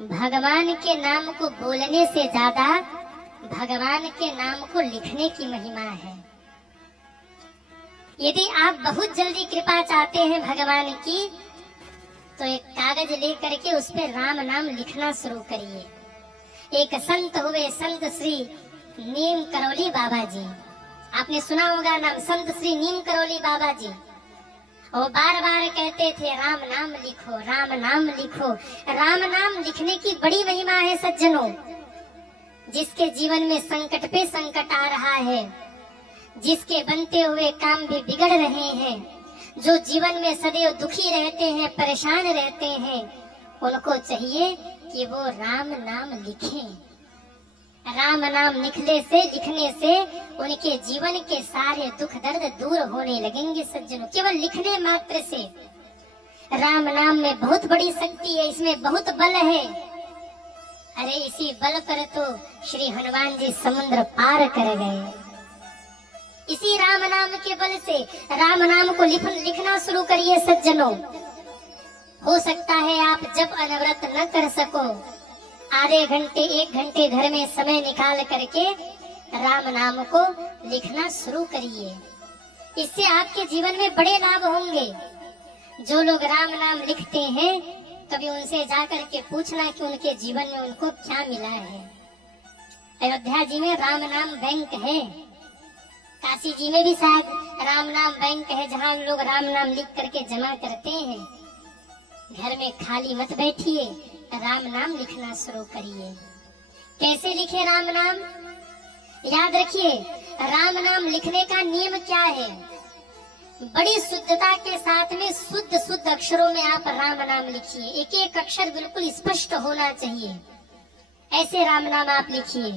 भगवान के नाम को बोलने से ज्यादा भगवान के नाम को लिखने की महिमा है। यदि आप बहुत जल्दी कृपा चाहते हैं भगवान की, तो एक कागज लेकर के उस पर राम नाम लिखना शुरू करिए। एक संत हुए, संत श्री नीम करौली बाबा जी। आपने सुना होगा नाम, संत श्री नीम करौली बाबा जी। वो बार बार कहते थे राम नाम लिखो, राम नाम लिखो। राम नाम लिखने की बड़ी महिमा है सज्जनों। जिसके जीवन में संकट पे संकट आ रहा है, जिसके बनते हुए काम भी बिगड़ रहे हैं, जो जीवन में सदैव दुखी रहते हैं, परेशान रहते हैं, उनको चाहिए कि वो राम नाम लिखें। राम नाम लिखने से उनके जीवन के सारे दुख दर्द दूर होने लगेंगे सज्जनों। केवल लिखने मात्र से। राम नाम में बहुत बड़ी शक्ति है, इसमें बहुत बल है। अरे इसी बल पर तो श्री हनुमान जी समुद्र पार कर गए। इसी राम नाम के बल से राम नाम को लिखना शुरू करिए सज्जनों। हो सकता है आप जब अनवरत न कर सको, आधे घंटे 1 घंटे घर में समय निकाल करके राम नाम को लिखना शुरू करिए। इससे आपके जीवन में बड़े लाभ होंगे। जो लोग राम नाम लिखते हैं, कभी उनसे जाकर के पूछना कि उनके जीवन में उनको क्या मिला है। अयोध्या जी में राम नाम बैंक है, काशी जी में भी शायद राम नाम बैंक है, जहाँ लोग राम नाम लिख करके जमा करते हैं। घर में खाली मत बैठिए, राम नाम लिखना शुरू करिए। कैसे लिखे राम नाम? याद रखिए, राम नाम लिखने का नियम क्या है। बड़ी शुद्धता के साथ में शुद्ध शुद्ध अक्षरों में आप राम नाम लिखिए। एक एक अक्षर बिल्कुल स्पष्ट होना चाहिए। ऐसे राम नाम आप लिखिए।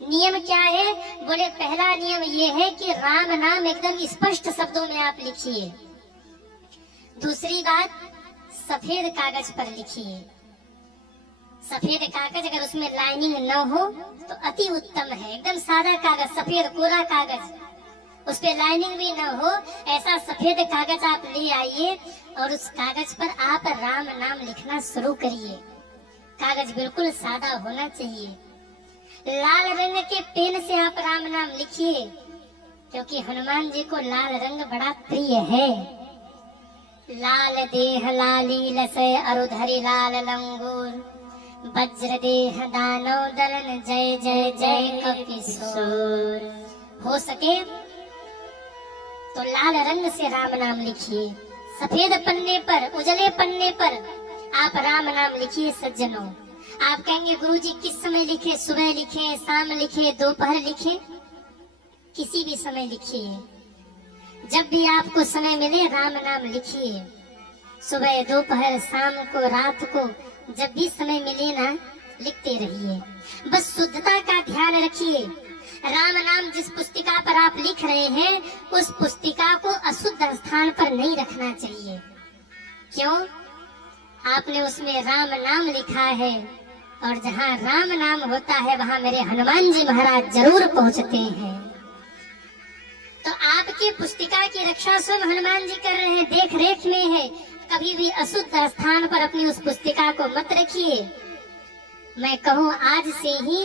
नियम क्या है? बोले पहला नियम ये है कि राम नाम एकदम स्पष्ट शब्दों में आप लिखिए। दूसरी बात, सफेद कागज पर लिखिए। सफेद कागज, अगर उसमें लाइनिंग न हो तो अति उत्तम है। एकदम सादा कागज, सफेद कोरा कागज, उस पे लाइनिंग भी न हो, ऐसा सफेद कागज आप ले आइए और उस कागज पर आप राम नाम लिखना शुरू करिए। कागज बिल्कुल सादा होना चाहिए। लाल रंग के पेन से आप राम नाम लिखिए, क्योंकि हनुमान जी को लाल रंग बड़ा प्रिय है। लाल देह लाली लसय अरुधरि लाल लंगूर, वज्र देह दानव दलन जय जय जय कपिशोर। हो सके तो लाल रंग से राम नाम लिखिए। सफेद पन्ने पर, उजले पन्ने पर आप राम नाम लिखिए सज्जनों। आप कहेंगे गुरुजी किस समय लिखे? सुबह लिखे, शाम लिखे, दोपहर लिखे? किसी भी समय लिखिए। जब भी आपको समय मिले राम नाम लिखिए। सुबह, दोपहर, शाम को, रात को, जब भी समय मिले ना, लिखते रहिए। बस शुद्धता का ध्यान रखिए। राम नाम जिस पुस्तिका पर आप लिख रहे हैं, उस पुस्तिका को अशुद्ध स्थान पर नहीं रखना चाहिए। क्यों? आपने उसमें राम नाम लिखा है, और जहाँ राम नाम होता है वहाँ मेरे हनुमान जी महाराज जरूर पहुँचते हैं। तो आपकी पुस्तिका की रक्षा स्वयं हनुमान जी कर रहे हैं, देख रेख में है। कभी भी अशुद्ध स्थान पर अपनी उस पुस्तिका को मत रखिए। मैं कहूँ आज से ही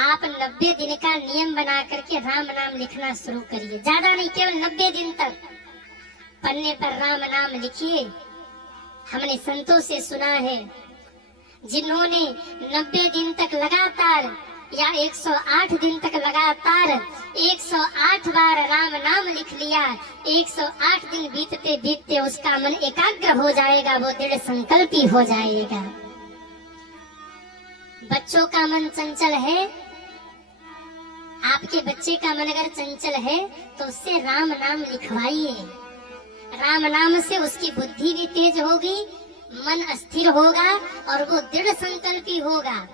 आप 90 दिन का नियम बना करके राम नाम लिखना शुरू करिए। ज्यादा नहीं, केवल 90 दिन तक पन्ने पर राम नाम लिखिए। हमने संतों से सुना है, जिन्होंने 90 दिन तक लगातार या 108 दिन तक लगातार 108 बार राम नाम लिख लिया, 108 दिन बीतते बीतते उसका मन एकाग्र हो जाएगा, वो दृढ़ संकल्पी हो जाएगा। बच्चों का मन चंचल है, आपके बच्चे का मन अगर चंचल है तो उससे राम नाम लिखवाइए। राम नाम से उसकी बुद्धि भी तेज होगी, मन अस्थिर होगा और वो दृढ़ संकल्पी होगा।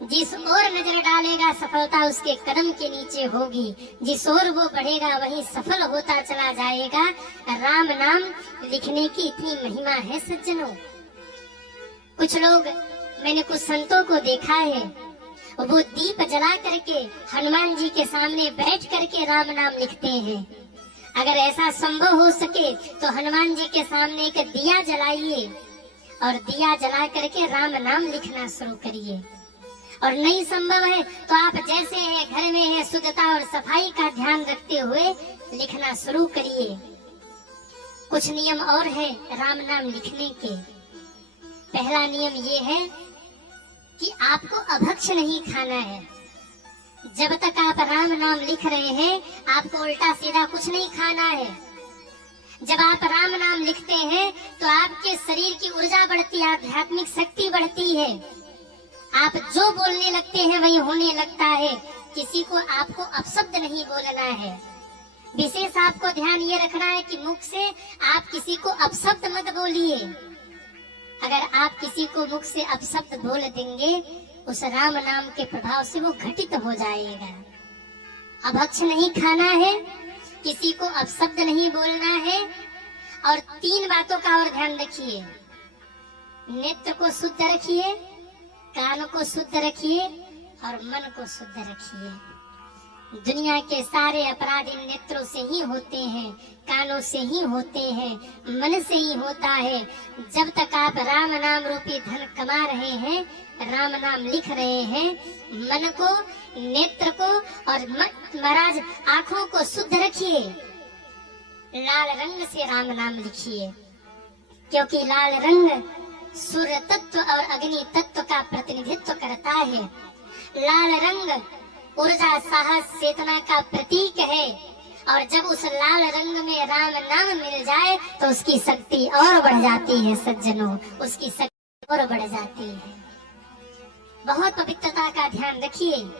जिस ओर नजर डालेगा सफलता उसके कदम के नीचे होगी। जिस ओर वो बढ़ेगा वहीं सफल होता चला जाएगा। राम नाम लिखने की इतनी महिमा है सज्जनों। कुछ लोग, मैंने कुछ संतों को देखा है, वो दीप जला करके हनुमान जी के सामने बैठ करके राम नाम लिखते हैं। अगर ऐसा संभव हो सके तो हनुमान जी के सामने एक दिया जलाइए और दिया जला करके राम नाम लिखना शुरू करिए। और नहीं संभव है तो आप जैसे हैं घर में है शुद्धता और सफाई का ध्यान रखते हुए लिखना शुरू करिए। कुछ नियम और है राम नाम लिखने के। पहला नियम ये है कि आपको अभक्ष नहीं खाना है। जब तक आप राम नाम लिख रहे हैं आपको उल्टा सीधा कुछ नहीं खाना है। जब आप राम नाम लिखते हैं तो आपके शरीर की ऊर्जा बढ़ती है, आध्यात्मिक शक्ति बढ़ती है। आप जो बोलने लगते हैं वही होने लगता है। किसी को आपको अपशब्द नहीं बोलना है। विशेष आपको ध्यान ये रखना है कि मुख से आप किसी को अपशब्द मत बोलिए। अगर आप किसी को मुख से अपशब्द बोल देंगे उस राम नाम के प्रभाव से वो घटित हो जाएगा। अभक्ष नहीं खाना है, किसी को अपशब्द नहीं बोलना है। और 3 बातों का और ध्यान रखिए। नेत्र को शुद्ध रखिए, कान को शुद्ध रखिए और मन को शुद्ध रखिए। दुनिया के सारे अपराध इन नेत्रों से ही होते हैं, कानों से ही होते हैं, मन से ही होता है। जब तक आप राम नाम रूपी धन कमा रहे हैं, राम नाम लिख रहे हैं, मन को, नेत्र को और महाराज आंखों को शुद्ध रखिए। लाल रंग से राम नाम लिखिए, क्योंकि लाल रंग सूर्य तत्व और अग्नि तत्व का प्रतिनिधित्व करता है। लाल रंग ऊर्जा, साहस, चेतना का प्रतीक है। और जब उस लाल रंग में राम नाम मिल जाए तो उसकी शक्ति और बढ़ जाती है सज्जनों, उसकी शक्ति और बढ़ जाती है। बहुत पवित्रता का ध्यान रखिए।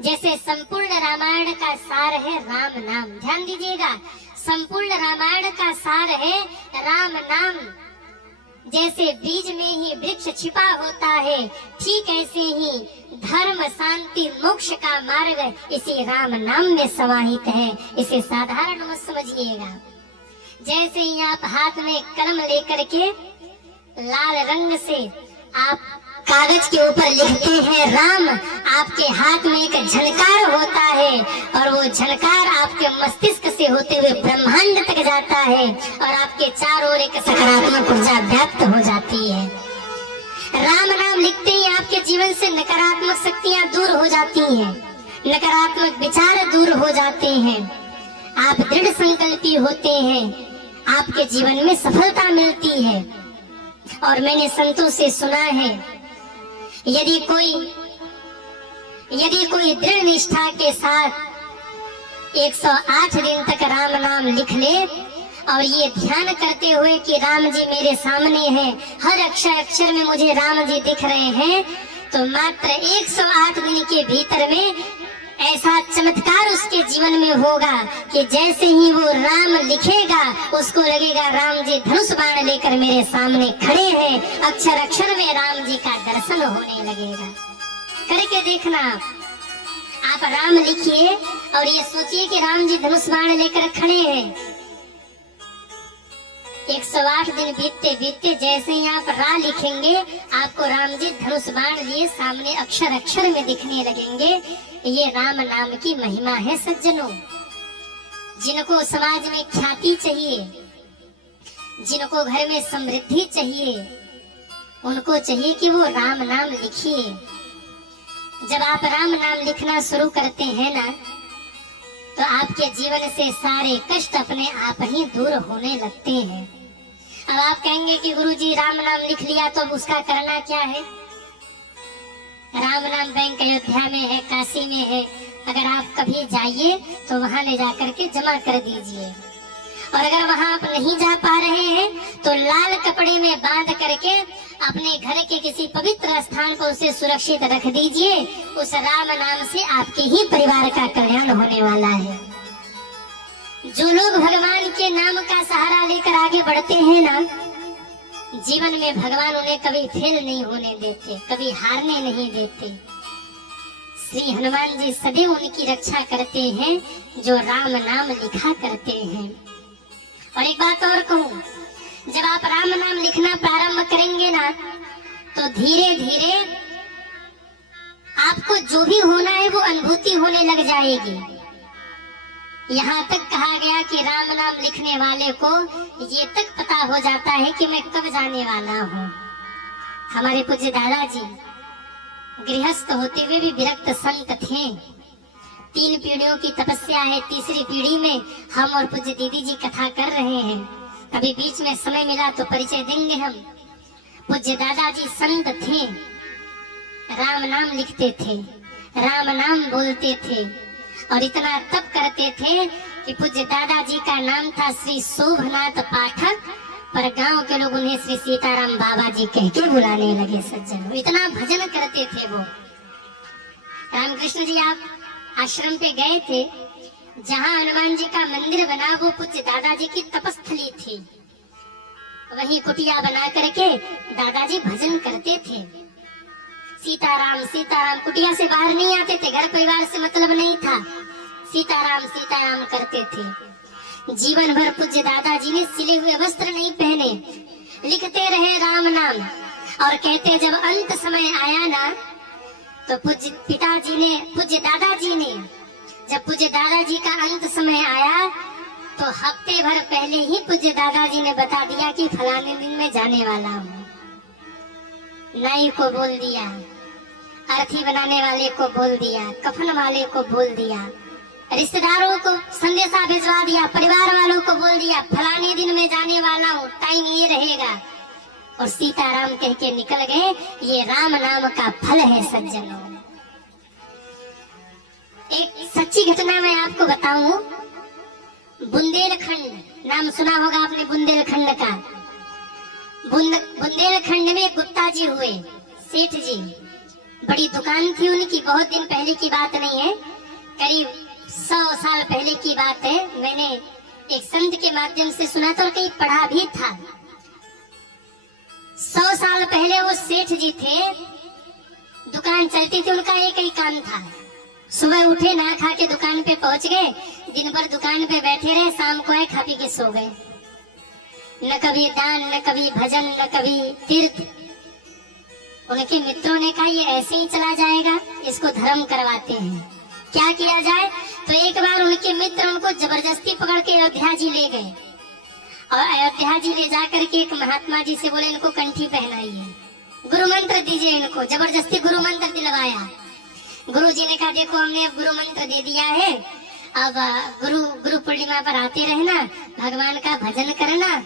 जैसे संपूर्ण रामायण का सार है राम नाम, ध्यान दीजिएगा, संपूर्ण रामायण का सार है राम नाम। जैसे बीज में ही वृक्ष छिपा होता है, ठीक ऐसे ही धर्म, शांति, मोक्ष का मार्ग इसी राम नाम में समाहित है। इसे साधारण मत समझिएगा। जैसे ही आप हाथ में कलम लेकर के लाल रंग से आप कागज के ऊपर लिखते हैं राम, आपके हाथ में एक झनकार होता है और वो झनकार आपके मस्तिष्क से होते हुए ब्रह्मांड तक जाता है और आपके चारों ओर एक सकारात्मक ऊर्जा व्याप्त हो जाती है। राम नाम लिखते ही आपके जीवन से नकारात्मक शक्तियां दूर हो जाती हैं, नकारात्मक विचार दूर हो जाते हैं, आप दृढ़ संकल्पी होते हैं, आपके जीवन में सफलता मिलती है। और मैंने संतों से सुना है यदि कोई दृढ़ निष्ठा के साथ 108 दिन तक राम नाम लिख ले और ये ध्यान करते हुए कि राम जी मेरे सामने हैं, हर अक्षर अक्षर में मुझे राम जी दिख रहे हैं, तो मात्र 108 दिन के भीतर में ऐसा चमत्कार उसके जीवन में होगा कि जैसे ही वो राम लिखेगा उसको लगेगा राम जी धनुष बाण लेकर मेरे सामने खड़े हैं। अक्षर अक्षर में राम जी का दर्शन होने लगेगा। करके देखना। आप राम लिखिए और ये सोचिए कि राम जी धनुष बाण लेकर खड़े हैं। 108 दिन बीतते बीतते जैसे ही आप रा लिखेंगे आपको राम जी धनुष बाण लिए सामने अक्षर अक्षर में दिखने लगेंगे। ये राम नाम की महिमा है सज्जनों। जिनको समाज में ख्याति चाहिए, जिनको घर में समृद्धि चाहिए, उनको चाहिए कि वो राम नाम लिखिए। जब आप राम नाम लिखना शुरू करते हैं ना, तो आपके जीवन से सारे कष्ट अपने आप ही दूर होने लगते हैं। अब आप कहेंगे कि गुरुजी राम नाम लिख लिया तो अब उसका करना क्या है? राम नाम बैंक अयोध्या में है, काशी में है, अगर आप कभी जाइए तो वहां ले जाकर के जमा कर दीजिए। और अगर वहां आप नहीं जा पा रहे हैं तो लाल कपड़े में बांध करके अपने घर के किसी पवित्र स्थान पर उसे सुरक्षित रख दीजिए। उस राम नाम से आपके ही परिवार का कल्याण होने वाला है। जो लोग भगवान के नाम का सहारा लेकर आगे बढ़ते हैं ना, जीवन में भगवान उन्हें कभी फेल नहीं होने देते, कभी हारने नहीं देते। श्री हनुमान जी सदैव उनकी रक्षा करते हैं जो राम नाम लिखा करते हैं। और एक बात और कहूँ, जब आप राम नाम लिखना प्रारंभ करेंगे ना, तो धीरे धीरे आपको जो भी होना है वो अनुभूति होने लग जाएगी। यहाँ तक कहा गया कि राम नाम लिखने वाले को ये तक पता हो जाता है कि मैं कब जाने वाला हूँ। हमारे पूज्य दादाजी गृहस्थ होते हुए भी विरक्त संत थे। 3 पीढ़ियों की तपस्या है, तीसरी पीढ़ी में हम और पूज्य दीदी जी कथा कर रहे हैं। अभी बीच में समय मिला तो परिचय देंगे हम। पूज्य दादाजी संत थे, राम नाम लिखते थे, राम नाम बोलते थे और इतना तप करते थे कि पूज्य दादाजी का नाम था श्री शोभनाथ पाठक, पर गांव के लोग उन्हें श्री सीताराम बाबा जी कह के बुलाने लगे। सज्जन, इतना भजन करते थे वो। रामकृष्ण जी आप आश्रम पे गए थे, जहाँ हनुमान जी का मंदिर बना वो पूज्य दादाजी की तपस्थली थी। वहीं कुटिया बना करके दादाजी भजन करते थे। सीताराम सीताराम, कुटिया से बाहर नहीं आते थे, घर परिवार से मतलब नहीं था, सीताराम सीताराम करते थे। जीवन भर पूज्य दादाजी ने सिले हुए वस्त्र नहीं पहने, लिखते रहे राम नाम और कहते जब अंत समय आया ना तो पूज्य दादाजी ने जब पूज्य दादाजी का अंत समय आया तो हफ्ते भर पहले ही पूज्य दादाजी ने बता दिया कि फलाने दिन में जाने वाला हूँ। नाई को बोल दिया, अर्थी बनाने वाले को बोल दिया, कफन वाले को बोल दिया, रिश्तेदारों को संदेशा भिजवा दिया, परिवार वालों को बोल दिया फलाने दिन में जाने वाला हूँ, टाइम ये रहेगा, और सीताराम कह के निकल गए। ये राम नाम का फल है सज्जनों। एक सच्ची घटना मैं आपको बताऊं। बुंदेलखंड नाम सुना होगा आपने, बुंदेलखंड का। बुंदेलखंड में गुप्ता जी हुए, सेठ जी, बड़ी दुकान थी उनकी। बहुत दिन पहले की बात नहीं है, करीब 100 साल पहले की बात है। मैंने एक संत के माध्यम से सुना था और कहीं पढ़ा भी था। 100 साल पहले वो सेठ जी थे, दुकान चलती थी, उनका एक ही काम था, सुबह उठे नहा खा के दुकान पे पहुंच गए, दिन भर दुकान पे बैठे रहे, शाम को आए खा पी के सो गए। न कभी दान, न कभी भजन, न कभी तीर्थ। उनके मित्रों ने कहा ये ऐसे ही चला जाएगा, इसको धर्म करवाते हैं, क्या किया जाए। तो एक बार उनके मित्र उनको जबरदस्ती पकड़ के अयोध्या जी ले गए और अयोध्या जी ले जाकर के एक महात्मा जी से बोले इनको कंठी पहनाइए, गुरु मंत्र दीजिए इनको। जबरदस्ती गुरु मंत्र दिलवाया। गुरु जी ने कहा देखो हमने अब गुरु मंत्र दे दिया है, अब गुरु पूर्णिमा पर आते रहना, भगवान का भजन करना।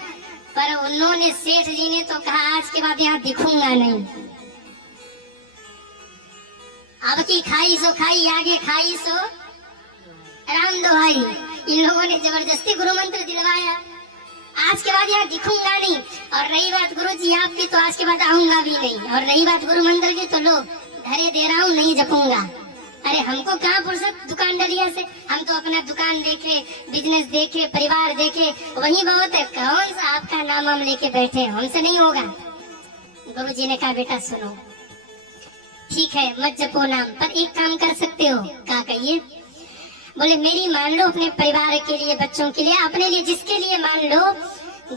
पर उन्होंने, सेठ जी ने तो कहा आज के बाद यहाँ दिखूंगा नहीं, अब की खाई सो खाई, आगे खाई सो राम दुहाई। इन लोगों ने जबरदस्ती गुरु मंत्र दिलवाया, आज के बाद यहाँ दिखूंगा नहीं। और रही बात गुरु जी आपकी, तो आज के बाद आऊंगा भी नहीं। और रही बात गुरु मंत्र की, तो लो धरे दे रहा हूँ, नहीं जपूंगा। अरे हमको कहाँ फुर्सत दुकान डलिया से, हम तो अपना दुकान देखे, बिजनेस देखे, परिवार देखे, वही बहुत है। कौन सा आपका नाम हम लेके बैठे, हमसे नहीं होगा। गुरु जी ने कहा बेटा सुनो, ठीक है मत जपो नाम, पर एक काम कर सकते हो। क्या कहिए? बोले मेरी मान लो, अपने परिवार के लिए, बच्चों के लिए, अपने लिए, जिसके लिए मान लो,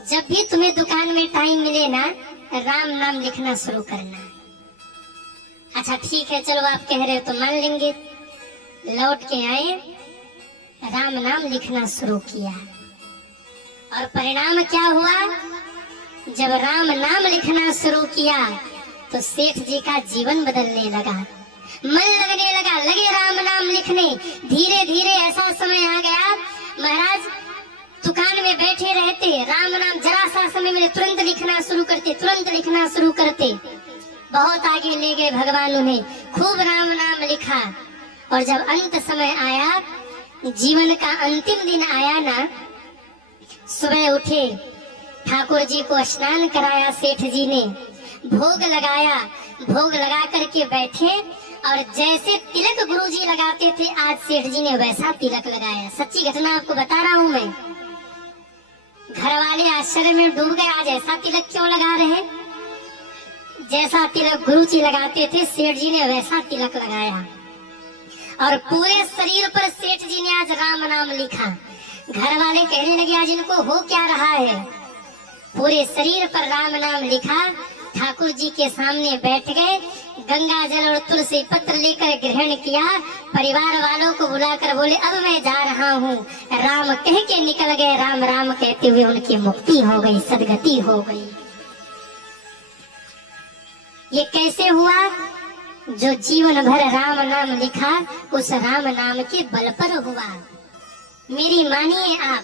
जब भी तुम्हें दुकान में टाइम मिले ना, राम नाम लिखना शुरू करना। अच्छा ठीक है, चलो आप कह रहे हो तो मान लेंगे। लौट के आए, राम नाम लिखना शुरू किया और परिणाम क्या हुआ? जब राम नाम लिखना शुरू किया तो सेठ जी का जीवन बदलने लगा, मन लगने लगा, लगे राम नाम लिखने। धीरे धीरे ऐसा समय आ गया, महाराज दुकान में बैठे रहते, राम नाम जरा सा समय में तुरंत लिखना शुरू करते, तुरंत लिखना शुरू करते। बहुत आगे ले गए भगवान उन्हें, खूब राम नाम लिखा। और जब अंत समय आया, जीवन का अंतिम दिन आया ना, सुबह उठे, ठाकुर जी को स्नान कराया सेठ जी ने, भोग लगाया, भोग लगा करके बैठे और जैसे तिलक गुरुजी लगाते थे, आज सेठ जी ने वैसा तिलक लगाया। सच्ची घटना आपको बता रहा हूँ मैं। घर वाले आश्चर्य में डूब गए, आज ऐसा तिलक क्यों लगा रहे? जैसा तिलक गुरुजी लगाते थे, सेठ जी ने वैसा तिलक लगाया और पूरे शरीर पर सेठ जी ने आज राम नाम लिखा। घर वाले कहने लगे आज इनको हो क्या रहा है? पूरे शरीर पर राम नाम लिखा। ठाकुर जी के सामने बैठ गए, गंगा जल और तुलसी पत्र लेकर ग्रहण किया। परिवार वालों को बुलाकर बोले अब मैं जा रहा हूँ। राम कह के निकल गए। राम राम कहते हुए उनकी मुक्ति हो गई, सदगति हो गई। ये कैसे हुआ? जो जीवन भर राम नाम लिखा उस राम नाम के बल पर हुआ। मेरी मानिए, आप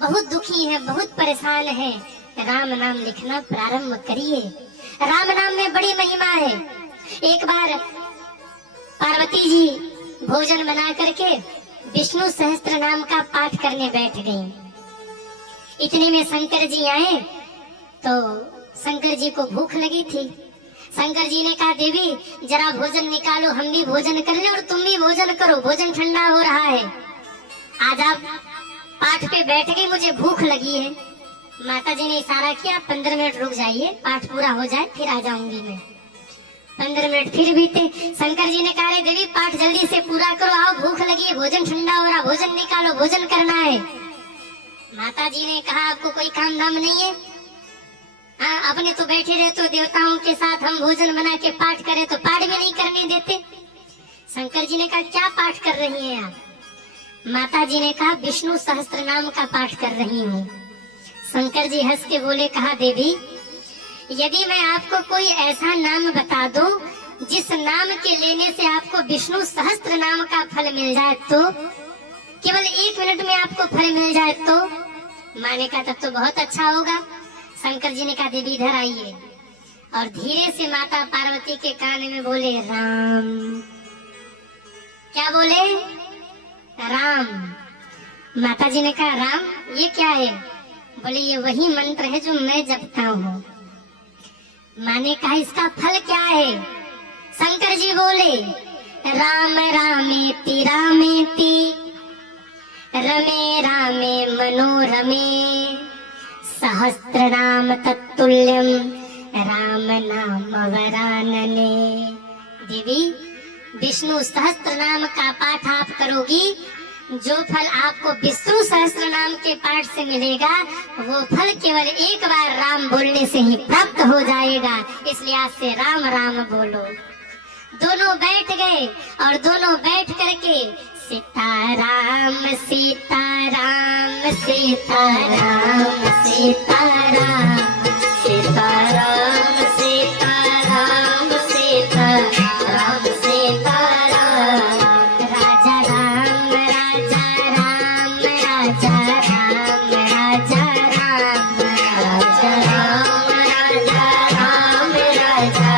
बहुत दुखी हैं, बहुत परेशान हैं, राम नाम लिखना प्रारंभ करिए। राम नाम में बड़ी महिमा है। एक बार पार्वती जी भोजन बना करके विष्णु सहस्त्र नाम का पाठ करने बैठ गई। इतने में शंकर जी आए तो शंकर जी को भूख लगी थी। शंकर जी ने कहा, देवी जरा भोजन निकालो, हम भी भोजन कर ले और तुम भी भोजन करो, भोजन ठंडा हो रहा है। आज आप पाठ पे बैठ गई, मुझे भूख लगी है। माता जी ने इशारा किया, 15 मिनट रुक जाइए, पाठ पूरा हो जाए फिर आ जाऊंगी मैं। 15 मिनट फिर बीते। शंकर जी ने कहा, देवी पाठ जल्दी से पूरा करो, आओ भूख लगी है, भोजन ठंडा हो रहा, भोजन निकालो, भोजन करना है। माता जी ने कहा, आपको कोई काम धाम नहीं है? हाँ, अपने तो बैठे रहते हो देवताओं के साथ, हम भोजन बना के पाठ करें तो पाठ भी नहीं करने देते। शंकर जी ने कहा, क्या पाठ कर रही हैं आप? माता जी ने कहा, विष्णु सहस्त्र नाम का पाठ कर रही हूँ। शंकर जी हंस के बोले, कहा, देवी यदि मैं आपको कोई ऐसा नाम बता दूं जिस नाम के लेने से आपको विष्णु सहस्त्र नाम का फल मिल जाए, तो केवल 1 मिनट में आपको फल मिल जाए तो? माने का तब तो बहुत अच्छा होगा। शंकर जी ने कहा, देवी इधर आइए, और धीरे से माता पार्वती के कान में बोले, राम। क्या बोले? राम। माता जी ने कहा, राम ये क्या है? बोले, ये वही मंत्र है जो मैं जपता हूँ। माने कहा, इसका फल क्या है? शंकर जी बोले, राम रामेति रामेति रमे रामे मनोरमे सहस्त्र नाम तत्तुल्यम राम नाम वरानने। देवी विष्णु सहस्त्र नाम का पाठ आप करोगी, जो फल आपको विष्णु सहस्त्र नाम के पाठ से मिलेगा वो फल केवल एक बार राम बोलने से ही प्राप्त हो जाएगा। इसलिए आज से राम राम बोलो। दोनों बैठ गए और दोनों बैठ करके सीताराम सीताराम सीताराम सीताराम सीताराम सीताराम सीताराम सीताराम राजा राम राजा राम राजा राम राजा राम राजा राम राजा राम राजा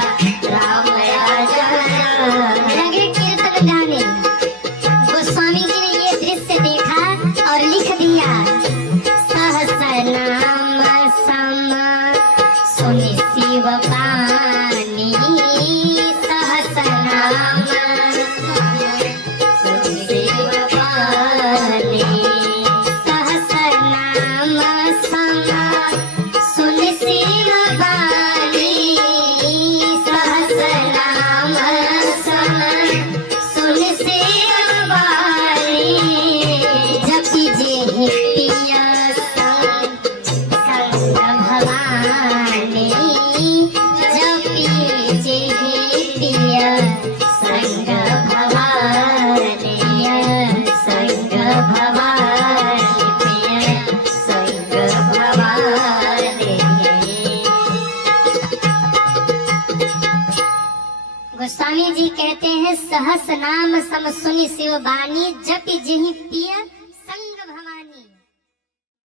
राम राजा राम। लगे कीर्तन गाने। गोस्वामी जी ने ये दृश्य देखा और लिख दिया, सहस्रनाम सम सुनि शिव बानी, सहस्रनाम सुनि शिव बानी, सहस्रनाम सम सुनि शिव बानी, सहस्रनाम सम सुनि शिव बानी। जपि जेहि पिया संग भवानी, जपि जेहि पिया संग भवानी, संग भवानी पिया संग भवानी। गोस्वामी जी कहते हैं, सहस नाम सम सुनि शिव बानी, जपि जेहि पिया